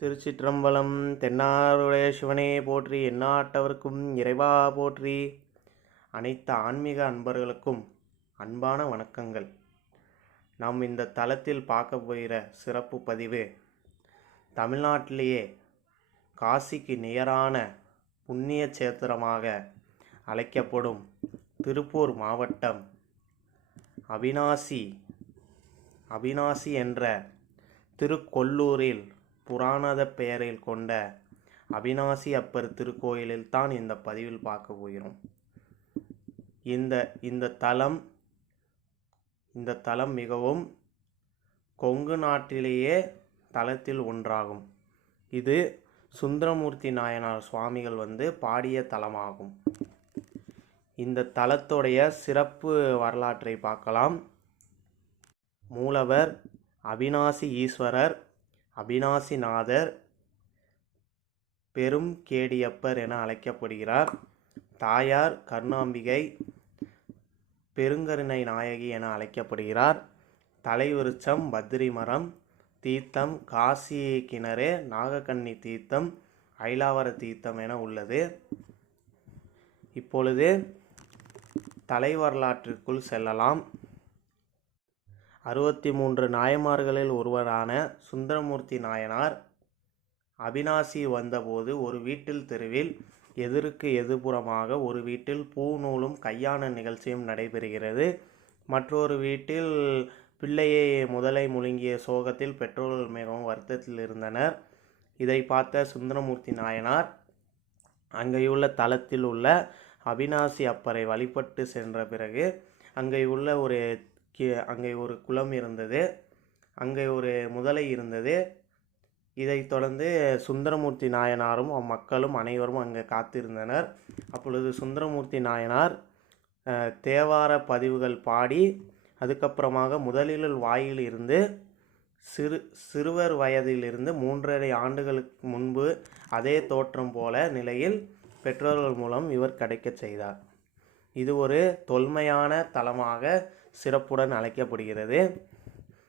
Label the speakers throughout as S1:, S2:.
S1: திருச்சிற்றம்பலம் தென்னாருடைய சிவனே போற்றி எந்நாட்டவர்க்கும் இறைவா போற்றி. அனைத்து ஆன்மீக அன்பர்களுக்கும் அன்பான வணக்கங்கள். நாம் இந்த தளத்தில் பார்க்க போகிற சிறப்பு பதிவு தமிழ்நாட்டிலேயே காசிக்கு நியரான புண்ணிய சேத்திரமாக அழைக்கப்படும் திருப்பூர் மாவட்டம் அவினாசி அவினாசி என்ற திருக்கொல்லூரில் புராணத பெயரில் கொண்ட அவிநாசி அப்பர் திருக்கோயிலில் தான் இந்த பதிவில் பார்க்க போகிறோம். இந்த இந்த தலம் இந்த தலம் மிகவும் கொங்கு நாட்டிலேயே தலத்தில் ஒன்றாகும். இது சுந்தரமூர்த்தி நாயனார் சுவாமிகள் வந்து பாடிய தலமாகும். இந்த தலத்துடைய சிறப்பு வரலாற்றை பார்க்கலாம். மூலவர் அவினாசி ஈஸ்வரர் அவினாசிநாதர் பெரும் கேடியப்பர் என அழைக்கப்படுகிறார். தாயார் கருணாம்பிகை பெருங்கருணை நாயகி என அழைக்கப்படுகிறார். தலைவிருச்சம் பத்ரி மரம் தீர்த்தம் காசி கிணறு நாகக்கன்னி தீர்த்தம் ஐலாவர தீர்த்தம் என உள்ளது. இப்பொழுது தலைவரலாற்றுக்குள் செல்லலாம். அறுபத்தி மூன்று நாயமார்களில் ஒருவரான சுந்தரமூர்த்தி நாயனார் அவிநாசி வந்தபோது ஒரு வீட்டில் தெருவில் எதிருக்கு எதிர்புறமாக ஒரு வீட்டில் பூநூலும் கையான நிகழ்ச்சியும் நடைபெறுகிறது. மற்றொரு வீட்டில் பிள்ளையை முதலை முழுங்கிய சோகத்தில் பெற்றோர்கள் மிகவும் வருத்தத்தில் இருந்தனர். இதை பார்த்த சுந்தரமூர்த்தி நாயனார் அங்கேயுள்ள தளத்தில் உள்ள அவிநாசி அப்பரை வழிபட்டு சென்ற பிறகு அங்கே உள்ள ஒரு கீ அங்கே ஒரு குளம் இருந்தது. அங்கே ஒரு முதலை இருந்தது. இதைத் தொடர்ந்து சுந்தரமூர்த்தி நாயனாரும் மக்களும் அனைவரும் அங்கே காத்திருந்தனர். அப்பொழுது சுந்தரமூர்த்தி நாயனார் தேவார பதிவுகள் பாடி அதுக்கப்புறமாக முதலில் வாயில் இருந்து சிறு சிறுவர் வயதிலிருந்து மூன்றரை ஆண்டுகளுக்கு முன்பு அதே தோற்றம் போல நிலையில் பெற்றோர்கள் மூலம் இவர் கிடைக்கச் செய்தார். இது ஒரு தொல்மையான தலமாக சிறப்புடன் அழைக்கப்படுகிறது.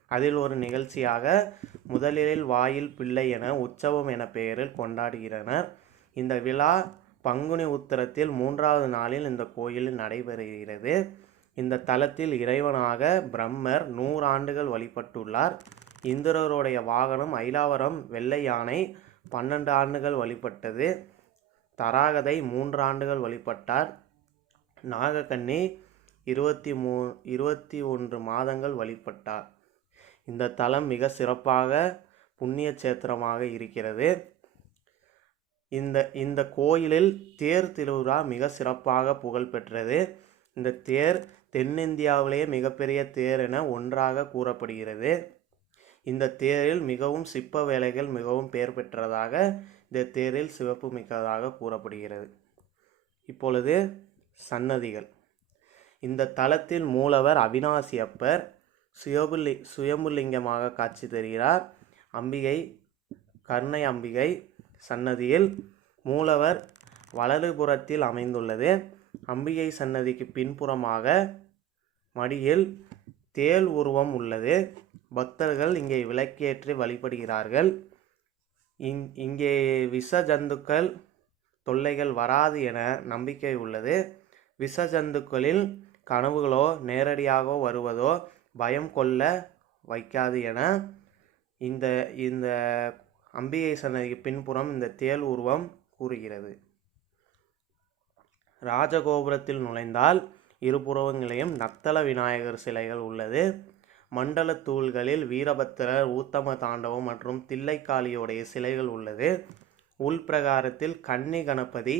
S1: அதில் ஒரு நிகழ்ச்சியாக முதலில் வாயில் பிள்ளை என உற்சவம் என பெயரில் கொண்டாடுகிறனர். இந்த விழா பங்குனி உத்திரத்தில் மூன்றாவது நாளில் இந்த கோயிலில் நடைபெறுகிறது. இந்த தலத்தில் இறைவனாக பிரம்மர் நூறாண்டுகள் வழிபட்டுள்ளார். இந்திரருடைய வாகனம் ஐலாவரம் வெள்ளை யானை பன்னெண்டு ஆண்டுகள் வழிபட்டது. தராகதை மூன்று ஆண்டுகள் வழிபட்டார். நாகக்கண்ணி இருபத்தி மூ இருபத்தி ஒன்று மாதங்கள் வழிபட்டார். இந்த தலம் மிக சிறப்பாக புண்ணிய சேத்திரமாக இருக்கிறது. இந்த இந்த கோயிலில் தேர் திருவிழா மிக சிறப்பாக புகழ் பெற்றது. இந்த தேர் தென்னிந்தியாவிலேயே மிகப்பெரிய தேர் என ஒன்றாக கூறப்படுகிறது. இந்த தேரில் மிகவும் சிற்ப வேலைகள் மிகவும் பெயர் பெற்றதாக இந்த தேரில் சிவப்பு மிக்கதாக கூறப்படுகிறது. இப்பொழுது சன்னதிகள். இந்த தலத்தில் மூலவர் அவினாசி அப்பர் சுயபுல்லி சுயம்புலிங்கமாக காட்சி தருகிறார். அம்பிகை கருணை அம்பிகை சன்னதியில் மூலவர் வலதுபுறத்தில் அமைந்துள்ளது. அம்பிகை சன்னதிக்கு பின்புறமாக மடியில் தேல் உருவம் உள்ளது. பக்தர்கள் இங்கே விளக்கேற்றி வழிபடுகிறார்கள். இங் இங்கே விஷ ஜந்துக்கள் தொல்லைகள் வராது என நம்பிக்கை உள்ளது. விஷ ஜந்துக்களில் கனவுகளோ நேரடியாக வருவதோ பயம் கொள்ள வைக்காது என இந்த இந்த அம்பிகை சன்னதிக்கு பின்புறம் இந்த தேல் உருவம் கூறுகிறது. ராஜகோபுரத்தில் நுழைந்தால் இருபுறவங்களையும் நத்தல விநாயகர் சிலைகள் உள்ளது. மண்டல தூள்களில் வீரபத்திரர் ஊத்தம தாண்டவம் மற்றும் தில்லைக்காளியோடைய சிலைகள் உள்ளது. உள்பிரகாரத்தில் கன்னி கணபதி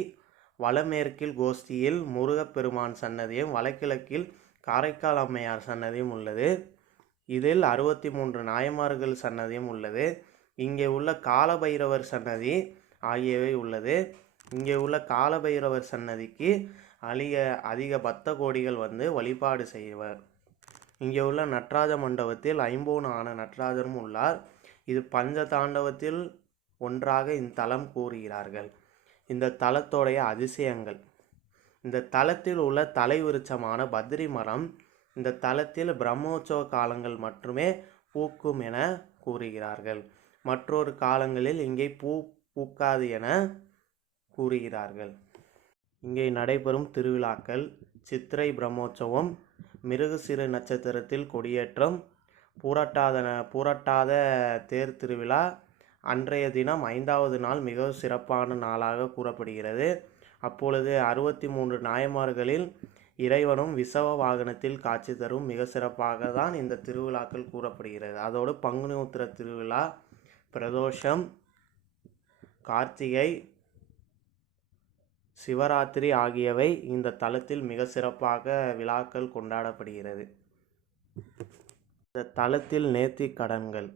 S1: வடமேற்கில் கோஷ்டியில் முருகப்பெருமான் சன்னதியும் வடகிழக்கில் காரைக்கால் அம்மையார் சன்னதியும் உள்ளது. இதில் அறுபத்தி மூன்று நாயமார்கள் சன்னதியும் உள்ளது. இங்கே உள்ள காலபைரவர் சன்னதி ஆகியவை உள்ளது. இங்கே உள்ள காலபைரவர் சன்னதிக்கு அதிக அதிக பக்த கோடிகள் வந்து வழிபாடு செய்வர். இங்கே உள்ள நட்ராஜ மண்டபத்தில் ஐம்பொன் ஆன நட்ராஜரும் உள்ளார். இது பஞ்ச தாண்டவத்தில் ஒன்றாக இந்த தலம் கூறுகிறார்கள். இந்த தலத்தோடைய அதிசயங்கள். இந்த தலத்தில் உள்ள தலைவிருச்சமான பத்ரி மரம் இந்த தலத்தில் பிரம்மோற்சவ காலங்கள் மட்டுமே பூக்கும் என கூறுகிறார்கள். மற்றொரு காலங்களில் இங்கே பூ பூக்காது என கூறுகிறார்கள். இங்கே நடைபெறும் திருவிழாக்கள் சித்திரை பிரம்மோற்சவம் மிருகசிறு நட்சத்திரத்தில் கொடியேற்றம் பூரட்டாத ந- பூரட்டாத தேர் திருவிழா அன்றைய தினம் ஐந்தாவது நாள் மிக சிறப்பான நாளாக கூறப்படுகிறது. அப்பொழுது அறுபத்தி மூன்று நாயன்மார்களில் இறைவனும் விசவ வாகனத்தில் காட்சி தரும் மிக சிறப்பாக தான் இந்த திருவிழாக்கள் கூறப்படுகிறது. அதோடு பங்குனி உத்திர திருவிழா பிரதோஷம் கார்த்திகை சிவராத்திரி ஆகியவை இந்த தலத்தில் மிக சிறப்பாக விழாக்கள் கொண்டாடப்படுகிறது. இந்த தலத்தில் நேர்த்திக் கடன்கள்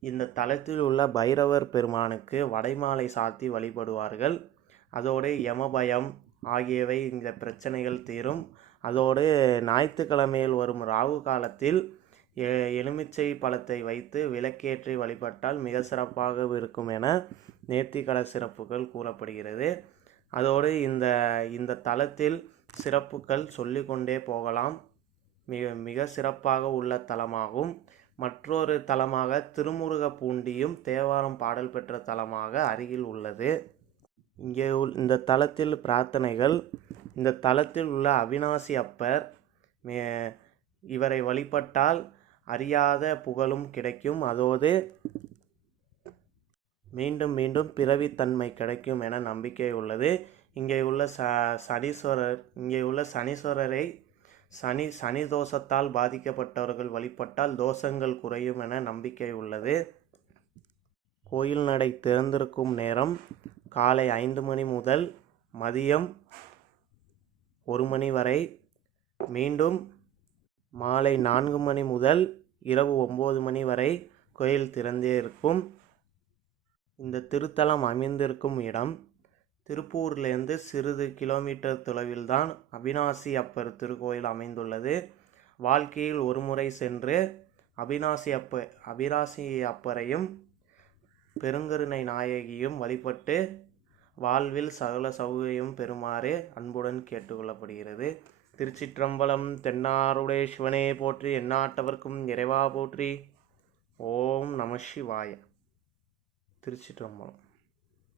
S1: இந்த தலத்தில் உள்ள பைரவர் பெருமானுக்கு வடைமாலை சாத்தி வழிபடுவார்கள். அதோடு யமபயம் ஆகியவை இந்த பிரச்சனைகள் தீரும். அதோடு ஞாயிற்றுக்கிழமையில் வரும் ராகு காலத்தில் எ- எலுமிச்சை பழத்தை வைத்து விளக்கேற்றி வழிபட்டால் மிக சிறப்பாக இருக்கும் என நேர்த்திக்கட சிறப்புகள் கூறப்படுகிறது. அதோடு இந்த இந்த தலத்தில் சிறப்புகள் சொல்லிக்கொண்டே போகலாம். மிக மிக சிறப்பாக உள்ள தலமாகும். மற்றொரு தலமாக திருமுருகப்பூண்டியும் தேவாரம் பாடல் பெற்ற தலமாக அருகில் உள்ளது. இங்கே உள் இந்த தலத்தில் பிரார்த்தனைகள் இந்த தலத்தில் உள்ள அவினாசி அப்பர் மே- இவரை வழிபட்டால் அறியாத புகழும் கிடைக்கும். அதோடு மீண்டும் மீண்டும் பிறவித்தன்மை கிடைக்கும் என நம்பிக்கை உள்ளது. இங்கே உள்ள ச சனீஸ்வரர் இங்கே உள்ள சனீஸ்வரரை சனி சனி தோஷத்தால் பாதிக்கப்பட்டவர்கள் வழிபட்டால் தோஷங்கள் குறையும் என நம்பிக்கை உள்ளது. கோயில் நடை திறந்திருக்கும் நேரம் காலை ஐந்து மணி முதல் மதியம் ஒரு மணி வரை. மீண்டும் மாலை நான்கு மணி முதல் இரவு ஒம்பது மணி வரை கோயில் திறந்தே இருக்கும். இந்த திருத்தலம் அமைந்திருக்கும் இடம் திருப்பூர்லேருந்து சிறிது கிலோமீட்டர் தொலைவில்தான் அவினாசி அப்பர் திருக்கோயில் அமைந்துள்ளது. வாழ்க்கையில் ஒரு முறை சென்று அவினாசி அப்ப அபிராசி அப்பரையும் பெருங்கருணை நாயகியும் வழிபட்டு வாழ்வில் சகல சௌகரியம் பெறுமாறு அன்புடன் கேட்டுக்கொள்ளப்படுகிறது. திருச்சிற்றம்பலம் தென்னாருடைய சிவனே போற்றி எந்நாட்டவர்க்கும் இறைவா போற்றி. ஓம் நம சிவாய. திருச்சிற்றம்பலம்.